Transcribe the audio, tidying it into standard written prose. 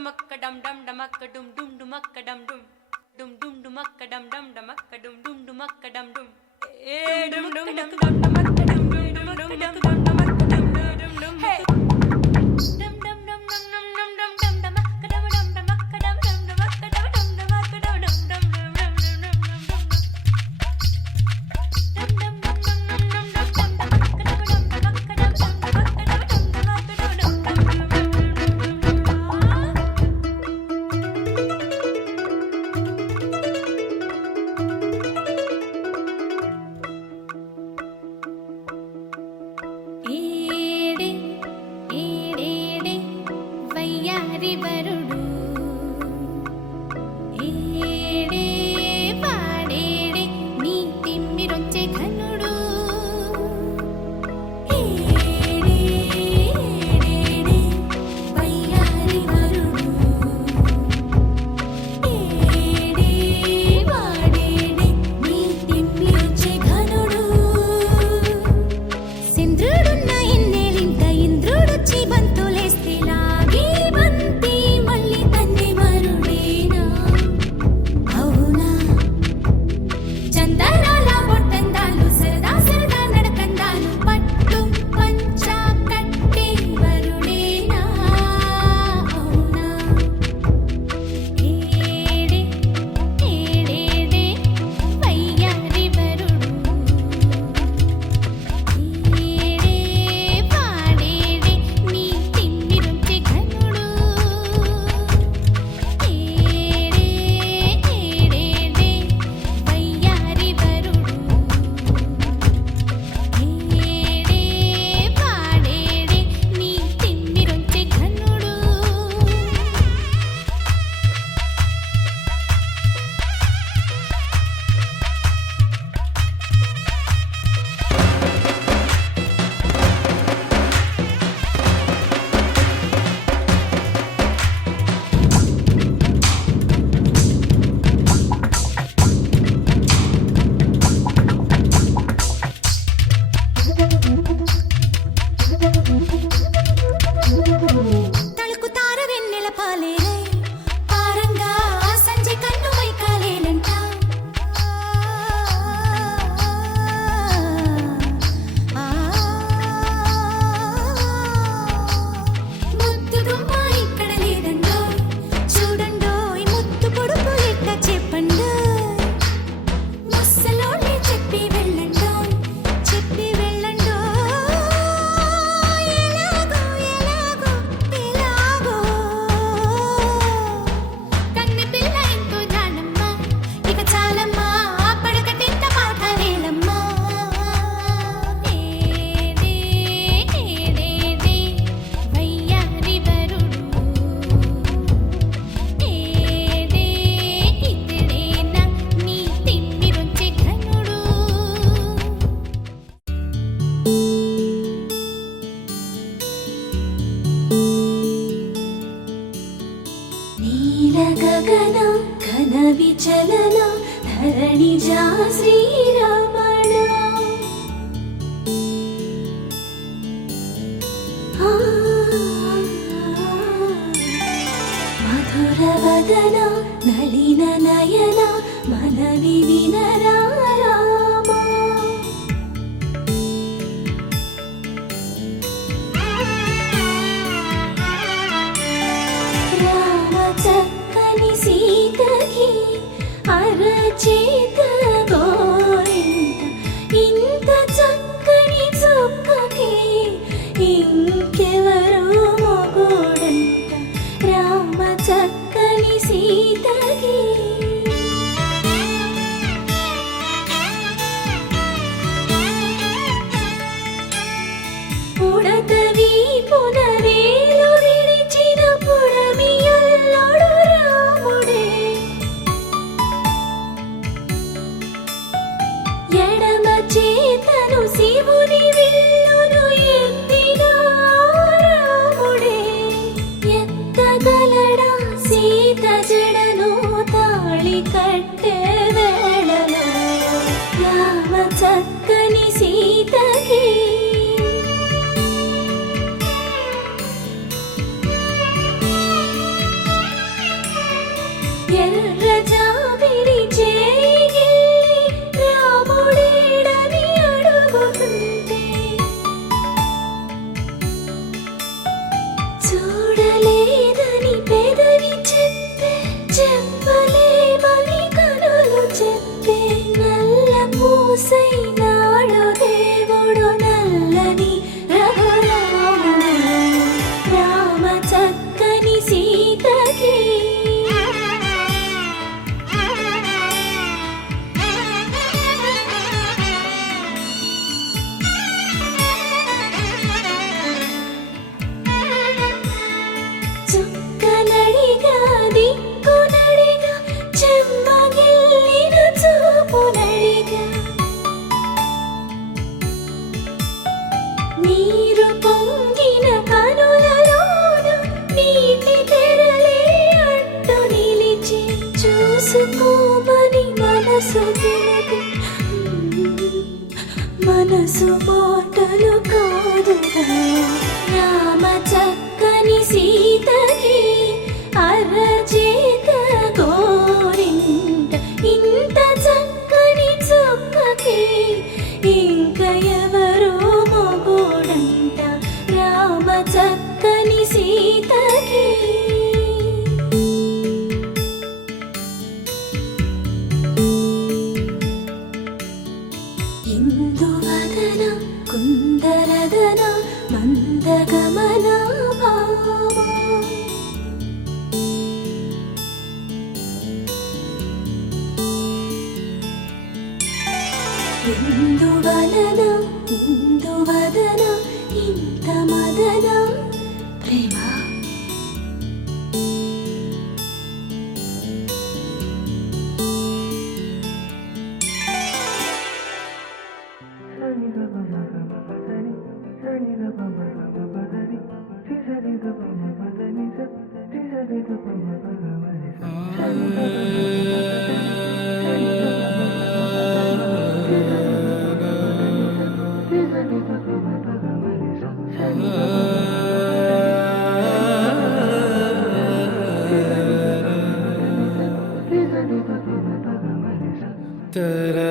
dumakka dum dum dumakka dum dum dumakka dum dum dum dum dumakka dum dum dumakka dum dum dumakka dum dum dum dum dum dumakka dum dum dumakka dum dum dumakka dum dum dum hey dum dum dum dum dum dum dum dum dumakka dum dum dumakka dum dum dumakka dum dum dumakka dum dum dum dum చక్కని సీతకి ఎర్ర జాబిలి చేయి రాముడేడని అడుగుతుంటే చూడలేదని పెదవి చెప్పే చెప్పలేమని కనులు చెప్పే నల్ల పూసైనాడు దేవుడు నల్లని రఘురాముడు రామ చక్కని సీతకి చుక్కనడిగా దిక్కునడిగా చెమ్మగిల్లిన చూపునడిగా నీరు పొంగిన కనులలోన నీటి తెరలే అడ్డు నిలిచి చూసుకోమని మనసు తెలిపి మనసు మాటలు కాదుగా రామ చక్కని సీతకి అరచేత గోరింట ఇంత చక్కని చుక్కకి ఇంక ఎవరో మొగుడంట రామ చక్కని సీతకి ఇందువదన కుందరదన మందగమన భామా ఇందువలన ఇందువదన ఇంత మదన ప్రేమ Ta-da.